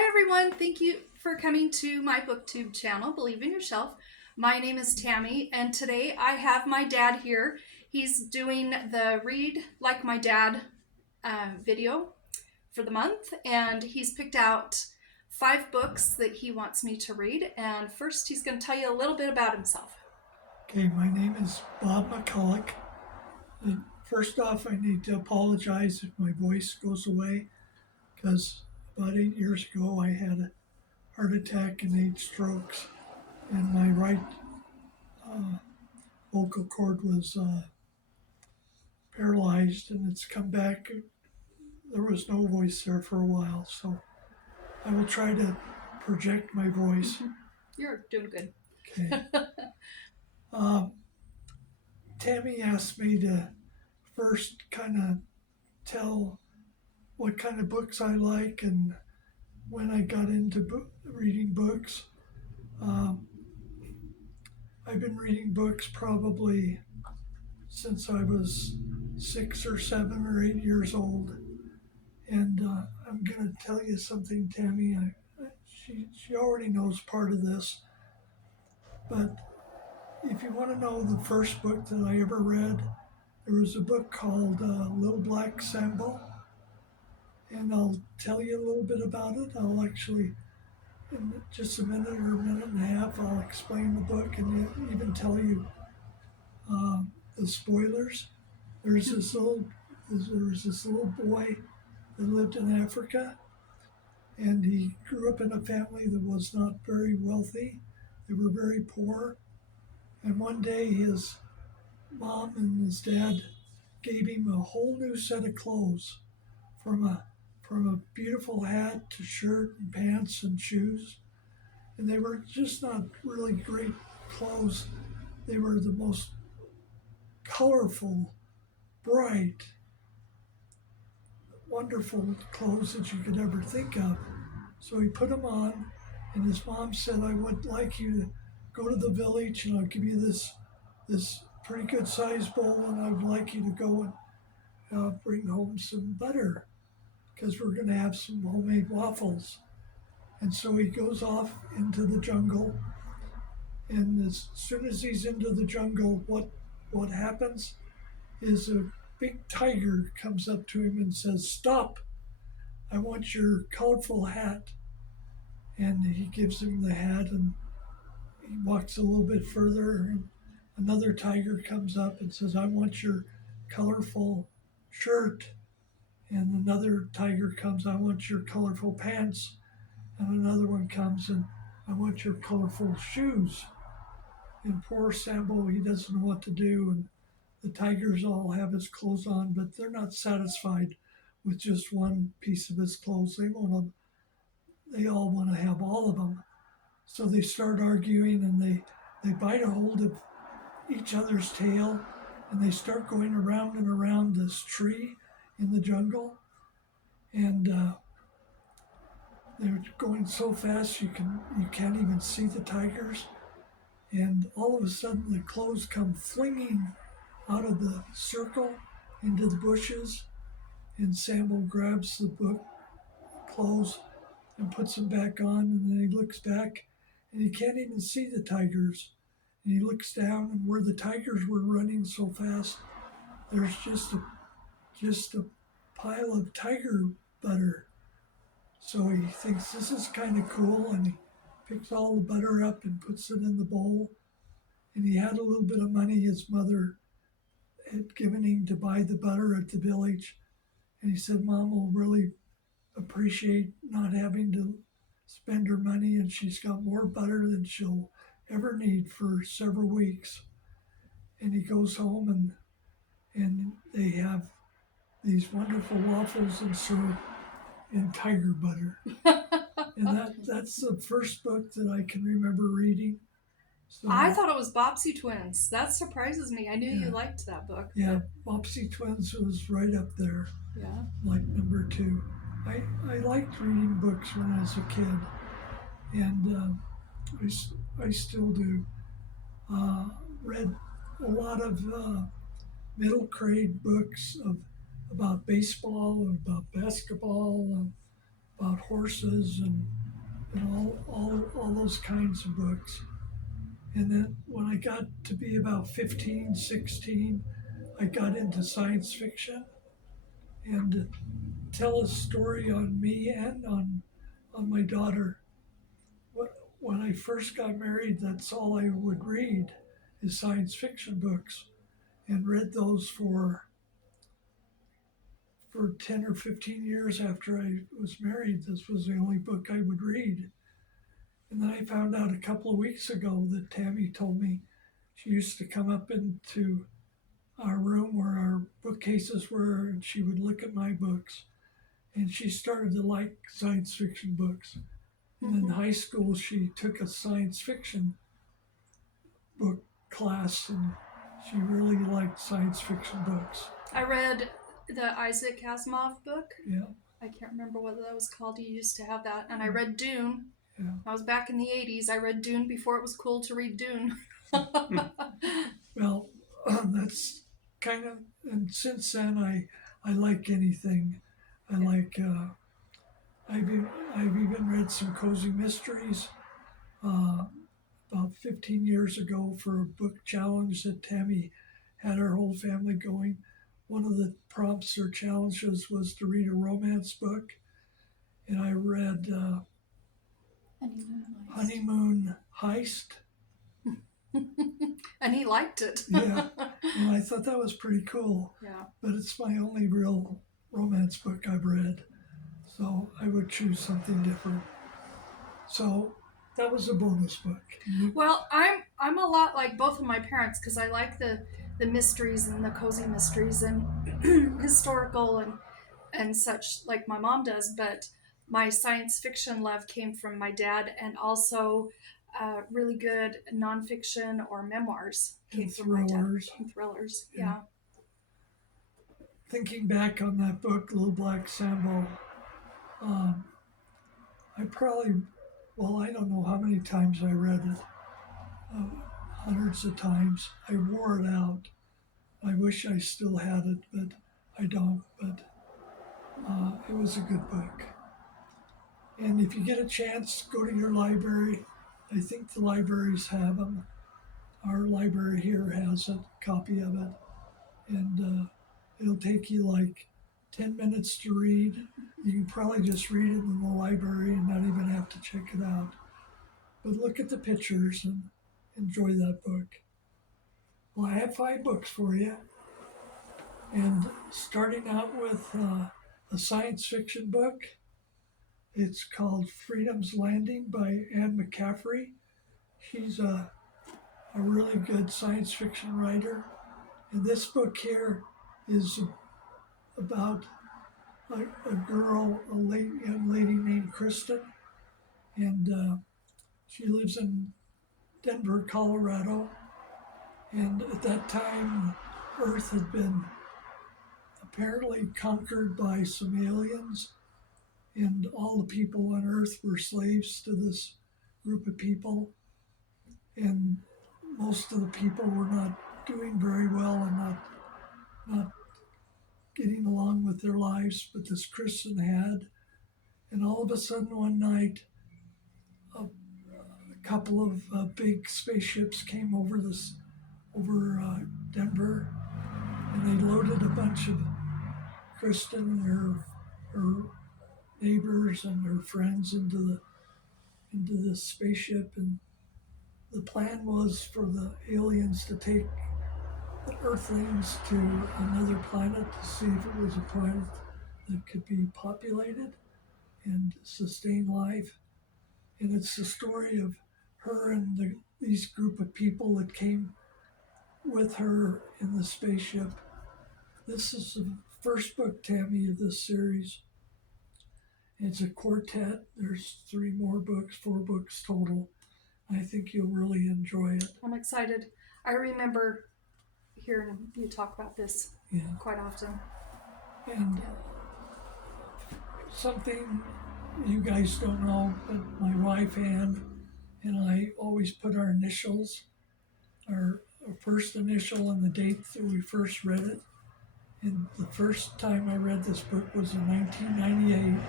Hi everyone, thank you for coming to my booktube channel, Believe in Yourself. My name is Tammy, and today I have my dad here. He's doing the Read Like My Dad video for the month, and he's picked out 5 books that he wants me to read. And first he's going to tell you a little bit about himself. Okay, my name is Bob McCulloch. First off, I need to apologize if my voice goes away because about 8 years ago I had a heart attack and 8 strokes, and my right vocal cord was paralyzed, and it's come back. There was no voice there for a while, so I will try to project my voice. You're doing good. Okay. Tammy asked me to first kind of tell what kind of books I like and when I got into reading books. I've been reading books probably since I was 6 or 7 or 8 years old. And I'm going to tell you something, Tammy. She already knows part of this. But if you want to know the first book that I ever read, there was a book called Little Black Sambo. And I'll tell you a little bit about it. I'll actually, in just a minute or a minute and a half, I'll explain the book and even tell you the spoilers. There was this little boy that lived in Africa, and he grew up in a family that was not very wealthy. They were very poor. And one day his mom and his dad gave him a whole new set of clothes, from a beautiful hat to shirt and pants and shoes. And they were just not really great clothes. They were the most colorful, bright, wonderful clothes that you could ever think of. So he put them on, and his mom said, I would like you to go to the village, and I'll give you this pretty good sized bowl, and I would like you to go and bring home some butter, because we're going to have some homemade waffles. And so he goes off into the jungle, and as soon as he's into the jungle, what happens is a big tiger comes up to him and says, "Stop, I want your colorful hat." And he gives him the hat, and he walks a little bit further, and another tiger comes up and says, "I want your colorful shirt." And another tiger comes, "I want your colorful pants." And another one comes, and "I want your colorful shoes." And poor Sambo, he doesn't know what to do. And the tigers all have his clothes on, but they're not satisfied with just one piece of his clothes. They all want to have all of them. So they start arguing, and they bite a hold of each other's tail, and they start going around and around this tree in the jungle. And they're going so fast you can't even see the tigers. And all of a sudden the clothes come flinging out of the circle into the bushes, and Sambo grabs the book clothes and puts them back on, and then he looks back, and he can't even see the tigers. And he looks down, and where the tigers were running so fast, there's just a pile of tiger butter. So he thinks this is kind of cool, and he picks all the butter up and puts it in the bowl. And he had a little bit of money his mother had given him to buy the butter at the village. And he said, "Mom will really appreciate not having to spend her money, and she's got more butter than she'll ever need for several weeks." And he goes home, and they have these wonderful waffles and syrup in tiger butter. And that's the first book that I can remember reading. So, I thought it was Bobbsey Twins. That surprises me. I knew you liked that book. Yeah, Bobbsey Twins was right up there. Yeah. Like number 2. I liked reading books when I was a kid, and I still do. Read a lot of middle grade books about baseball and about basketball, about horses and all those kinds of books. And then when I got to be about 15, 16, I got into science fiction and tell a story on me and on my daughter. When I first got married, that's all I would read is science fiction books, and read those for 10 or 15 years after I was married. This was the only book I would read. And then I found out a couple of weeks ago that Tammy told me she used to come up into our room where our bookcases were, and she would look at my books. And she started to like science fiction books. And in high school, she took a science fiction book class, and she really liked science fiction books. I read the Isaac Asimov book. Yeah. I can't remember what that was called. He used to have that. And I read Dune. Yeah. I was back in the 80s. I read Dune before it was cool to read Dune. Well, that's kind of, and since then I like anything. I like, I've even read some cozy mysteries about 15 years ago for a book challenge that Tammy had our whole family going. One of the prompts or challenges was to read a romance book, and I read Honeymoon Heist. And he liked it. Yeah, and I thought that was pretty cool. Yeah. But it's my only real romance book I've read, so I would choose something different. So that was a bonus book. Well, I'm a lot like both of my parents because I like the mysteries and the cozy mysteries and historical and such like my mom does, but my science fiction love came from my dad, and also really good nonfiction or memoirs came from my dad. And thrillers. Yeah. Thinking back on that book, Little Black Sambo, I don't know how many times I read it. Hundreds of times. I wore it out. I wish I still had it, but I don't. But it was a good book. And if you get a chance, go to your library. I think the libraries have them. Our library here has a copy of it. And it'll take you like 10 minutes to read. You can probably just read it in the library and not even have to check it out. But look at the pictures and enjoy that book. Well, I have 5 books for you. And starting out with a science fiction book. It's called Freedom's Landing by McCaffrey. She's a really good science fiction writer. And this book here is about a girl, young lady named Kristen. And she lives in Denver, Colorado. And at that time, Earth had been apparently conquered by some aliens. And all the people on Earth were slaves to this group of people. And most of the people were not doing very well and not getting along with their lives, but this Kristen had. And all of a sudden one night, a couple of big spaceships came over Denver, and they loaded a bunch of Kristen and her neighbors and her friends into the spaceship. And the plan was for the aliens to take the Earthlings to another planet to see if it was a planet that could be populated and sustain life. And it's the story of her and these group of people that came with her in the spaceship. This is the first book, Tammy, of this series. It's a quartet. There's 4 books total. I think you'll really enjoy it. I'm excited. I remember hearing you talk about this quite often. And something you guys don't know, but my wife Ann and I always put our initials, our first initial and the date that we first read it. And the first time I read this book was in 1998.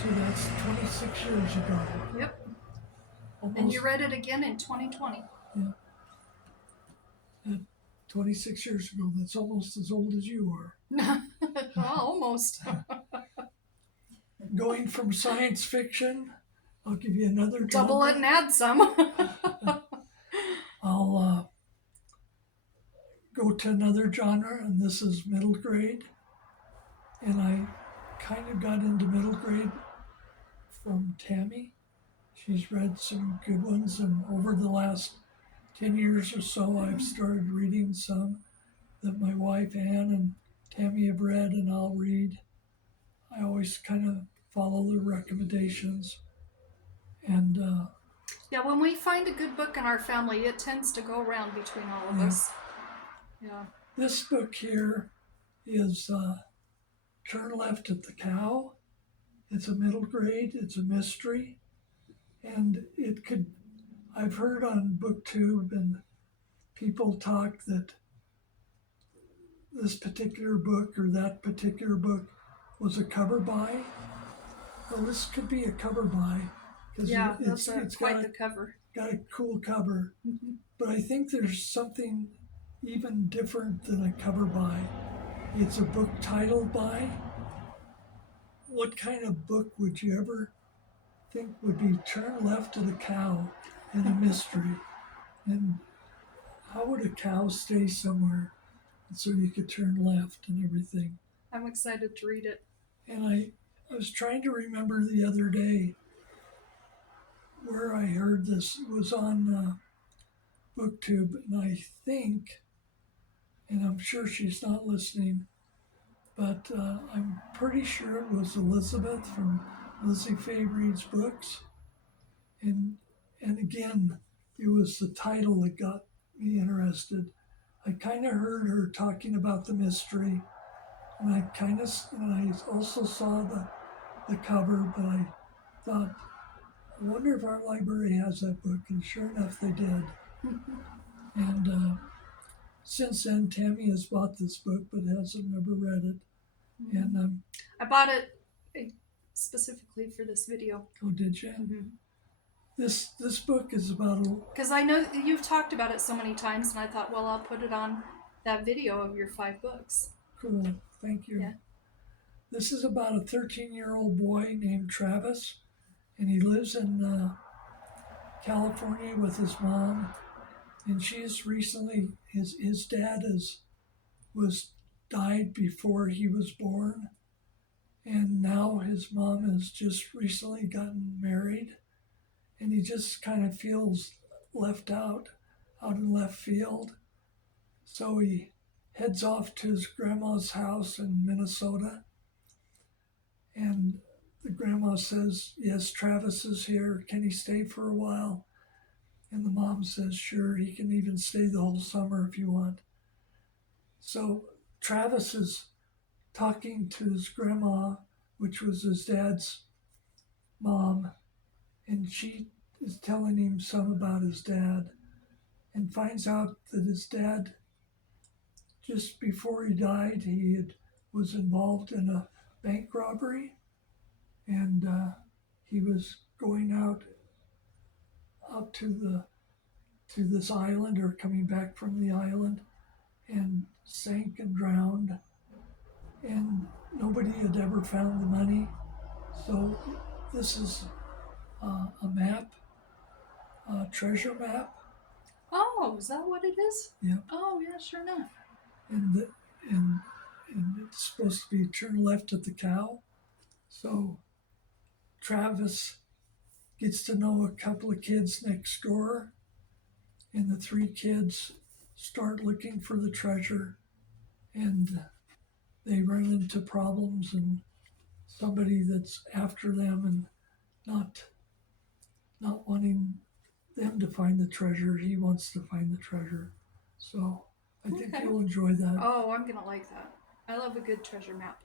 So that's 26 years ago. Yep. Almost, And you read it again in 2020. Yeah. 26 years ago. That's almost as old as you are. Well, almost. Going from science fiction, I'll give you another Double genre. it and add some. I'll go to another genre, and this is middle grade. And I kind of got into middle grade from Tammy. She's read some good ones, and over the last 10 years or so, I've started reading some that my wife Ann and Tammy have read, and I'll read. I always kind of follow the recommendations. And Yeah, when we find a good book in our family, it tends to go around between all of us. Yeah. this book here is Turn Left at the Cow. It's a middle grade, it's a mystery. And I've heard on BookTube and people talk that this particular book or that particular book was a cover buy. Well, this could be a cover buy because it's quite the cover. Got a cool cover. Mm-hmm. But I think there's something even different than a cover buy. It's a book title buy. What kind of book would you ever think would be Turn Left at a Cow and a mystery? And how would a cow stay somewhere so you could turn left and everything? I'm excited to read it. And I was trying to remember the other day where I heard this. It was on BookTube, and I think, and I'm sure she's not listening, but I'm pretty sure it was Elizabeth from LizziefayeLovesBooks. And again, it was the title that got me interested. I kind of heard her talking about the mystery, and I also saw the cover, but I thought, I wonder if our library has that book, and sure enough, they did. And since then, Tammy has bought this book, but hasn't ever read it. Mm-hmm. And I bought it specifically for this video. Oh, did you? Mm-hmm. This book is about because I know you've talked about it so many times, and I thought, well, I'll put it on that video of your 5 books. Cool, thank you. Yeah. This is about a 13-year-old boy named Travis, and he lives in California with his mom. And she's recently, his dad was died before he was born, and now his mom has just recently gotten married, and he just kind of feels left out in left field. So he heads off to his grandma's house in Minnesota, and the grandma says, yes, Travis is here. Can he stay for a while? And the mom says, sure, he can even stay the whole summer if you want. So Travis is talking to his grandma, which was his dad's mom, and she is telling him some about his dad, and finds out that his dad, just before he died, was involved in a bank robbery, and he was going out to this island, or coming back from the island, and sank and drowned, and nobody had ever found the money. So this is a map, a treasure map. Oh, is that what it is? Yeah. Oh, yeah, sure enough. And it's supposed to be turn left at the cow. So Travis gets to know a couple of kids next door, and the 3 kids start looking for the treasure, and they run into problems, and somebody that's after them and not wanting them to find the treasure. He wants to find the treasure. So I think you'll enjoy that. Oh, I'm going to like that. I love a good treasure map.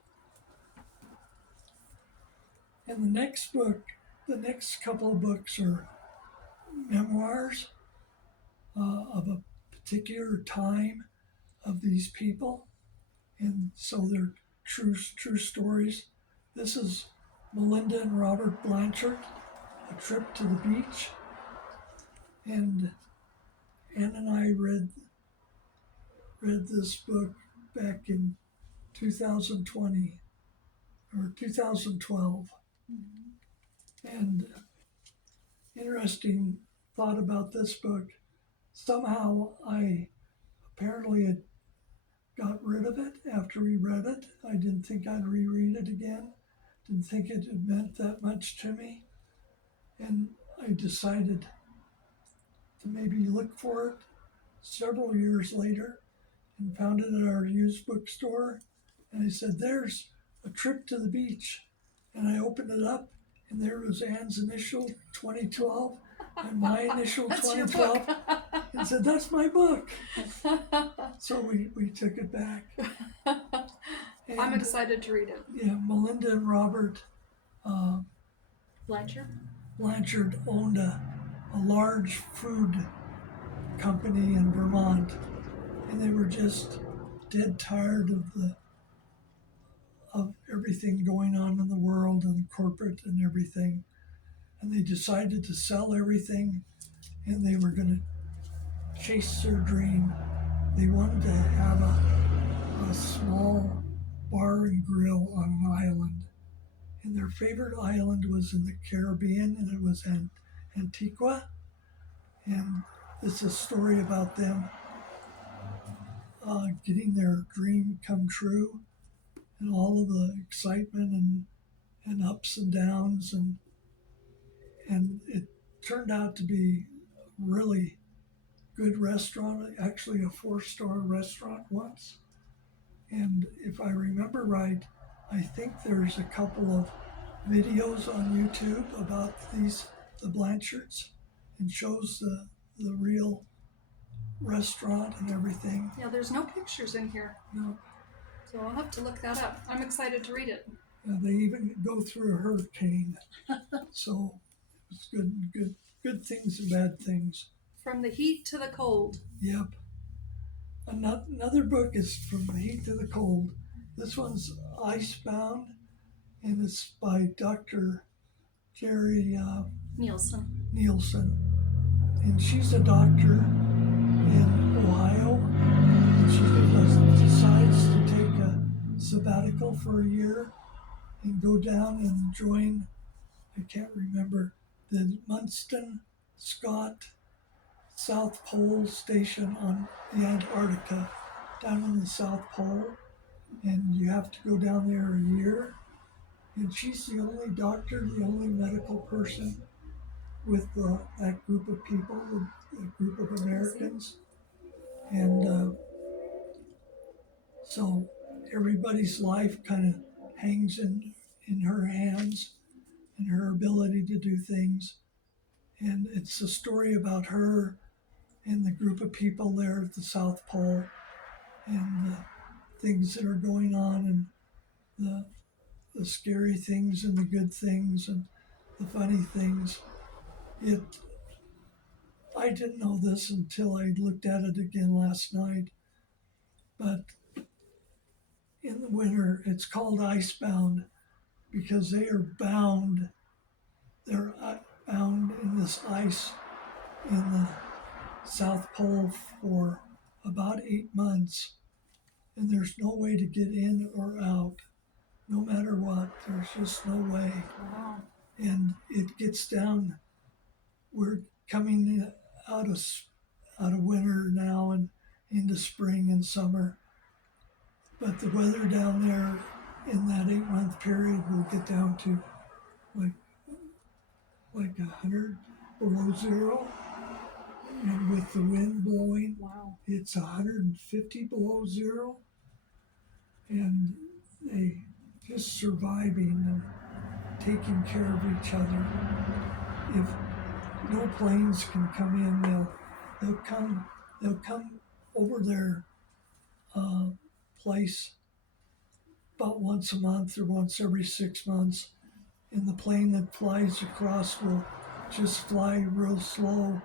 And the next couple of books are memoirs of a particular time of these people. And so they're true stories. This is Melinda and Robert Blanchard, A Trip to the Beach. And Ann and I read this book back in 2020 or 2012. And interesting thought about this book. Somehow I apparently had got rid of it after we read it. I didn't think I'd reread it again. Didn't think it had meant that much to me. And I decided to maybe look for it several years later and found it at our used bookstore. And I said, there's A Trip to the Beach. And I opened it up, and there was Ann's initial, 2012, and my initial, That's 2012. your book. And said, that's my book. So we took it back. And, I'm excited to read it. Yeah, Melinda and Robert Blanchard? Owned a large food company in Vermont, and they were just dead tired of everything going on in the world and corporate and everything. And they decided to sell everything, and they were going to chase their dream. They wanted to have a small bar and grill on an island. And their favorite island was in the Caribbean, and it was Antigua. And it's a story about them getting their dream come true, and all of the excitement and ups and downs, and it turned out to be a really good restaurant, actually a 4-star restaurant once. And if I remember right, I think there's a couple of videos on YouTube about the Blanchards, and shows the real restaurant and everything. Yeah, there's no pictures in here. No. So I'll have to look that up. I'm excited to read it. They even go through a hurricane. So it's good things and bad things. From the heat to the cold. Yep. Another book is From the Heat to the Cold. This one's Icebound, and it's by Dr. Jerri Nielsen. And she's a doctor in Ohio. And she decides to take a sabbatical for a year and go down and join, I can't remember, the Munson Scott South Pole Station on the Antarctica, down in the South Pole. And you have to go down there a year. And she's the only doctor, the only medical person with that group of people, a group of Americans. And so everybody's life kind of hangs in her hands and her ability to do things. And it's a story about her and the group of people there at the South Pole, and the things that are going on, and the scary things and the good things and the funny things. I didn't know this until I looked at it again last night, but in the winter it's called Icebound because they're bound in this ice in the South Pole for about 8 months, and there's no way to get in or out. No matter what, there's just no way. Wow. And it gets down, we're coming out of winter now and into spring and summer. But the weather down there in that 8-month period will get down to like 100 below zero. And with the wind blowing, Wow. it's 150 below zero. And they just surviving and taking care of each other. If no planes can come in, they'll come over their place about once a month or once every 6 months. And the plane that flies across will just fly real slow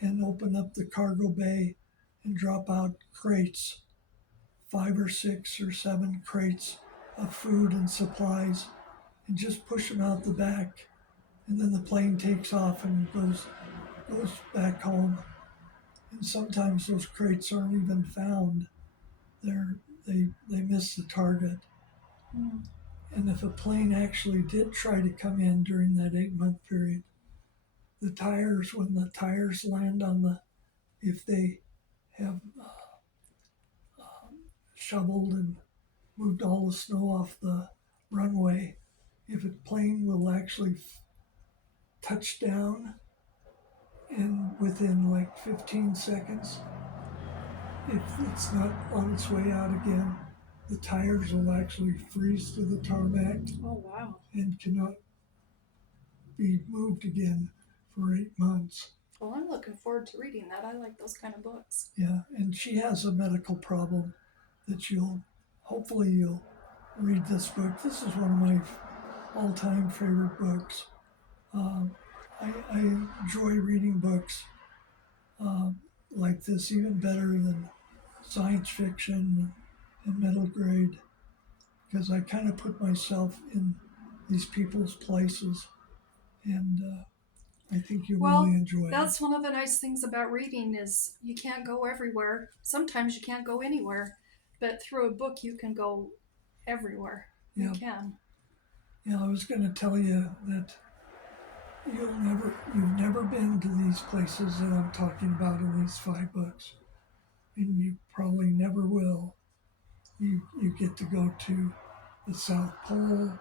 and open up the cargo bay and drop out crates, 5 or 6 or 7 crates of food and supplies. and just push them out the back, and then the plane takes off and goes back home. And sometimes those crates aren't even found. They miss the target. Mm. And if a plane actually did try to come in during that 8-month period, when the tires land if they have shoveled and moved all the snow off the runway, if a plane will actually touch down and within like 15 seconds, if it's not on its way out again, the tires will actually freeze to the tarmac Oh, wow. and cannot be moved again for 8 months. Well, I'm looking forward to reading that. I like those kind of books. Yeah, and she has a medical problem that hopefully you'll read this book. This is one of my all-time favorite books. I enjoy reading books like this even better than science fiction and middle grade, because I kind of put myself in these people's places, and I think you'll really enjoy it. That's one of the nice things about reading is you can't go everywhere. Sometimes you can't go anywhere, but through a book you can go everywhere. Yeah. You can. Yeah, I was going to tell you that you've never been to these places that I'm talking about in these 5 books, and you probably never will. You get to go to the South Pole,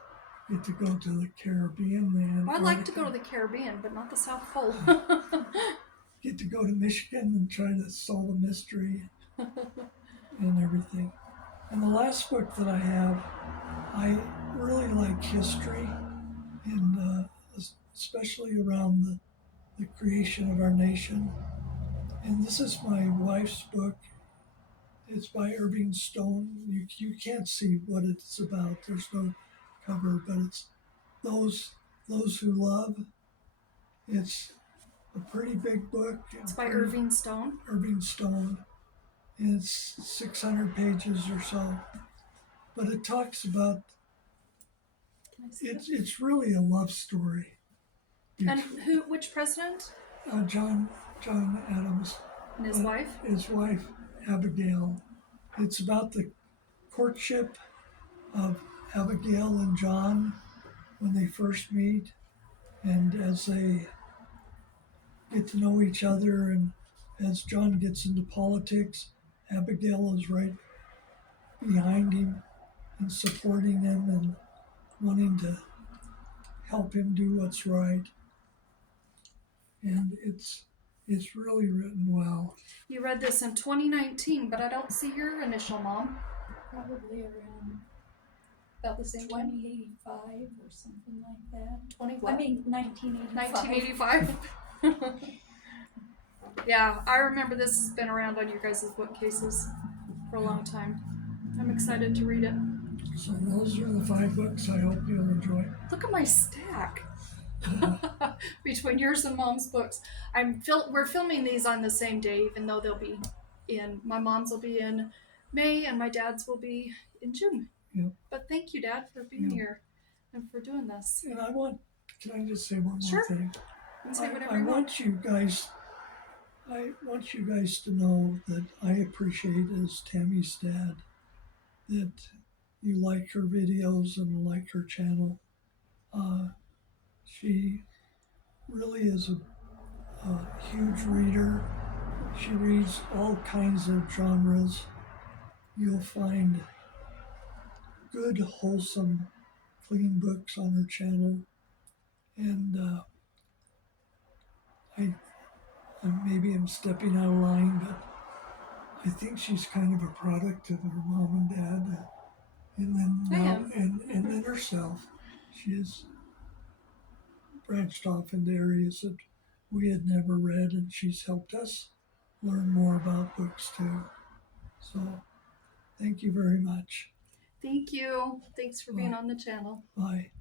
get to go to the Caribbean, the I'd like to go to the Caribbean, but not the South Pole. Get to go to Michigan and try to solve a mystery and everything. And the last book that I have, I really like history, and especially around the creation of our nation. And this is my wife's book. It's by Irving Stone. You can't see what it's about. There's no cover, but it's Those Who Love. It's a pretty big book. It's by Irving Stone. Irving Stone. And it's 600 pages or so. But it talks about, it's really a love story. And which president? John Adams. And his wife? His wife, Abigail. It's about the courtship of Abigail and John when they first meet, and as they get to know each other, and as John gets into politics, Abigail is right behind him and supporting him and wanting to help him do what's right. And it's really written well. You read this in 2019, but I don't see your initial, Mom. Probably around About the same time? 2085 or something like that. 1985. Yeah, I remember this has been around on your guys' bookcases for a long time. I'm excited to read it. So those are the 5 books I hope you'll enjoy. Look at my stack. Between yours and Mom's books. We're filming these on the same day, even though they'll be my mom's will be in May and my dad's will be in June. Yep. But thank you, Dad, for being here and for doing this. And can I just say one more Sure. thing? I want you guys to know that I appreciate, as Tammy's dad, that you like her videos and like her channel. She really is a huge reader. She reads all kinds of genres. You'll find good, wholesome, clean books on her channel. And maybe I'm stepping out of line, but I think she's kind of a product of her mom and dad, and then herself. She has branched off into areas that we had never read, and she's helped us learn more about books too. So, thank you very much. Thank you. Thanks for being on the channel. Bye.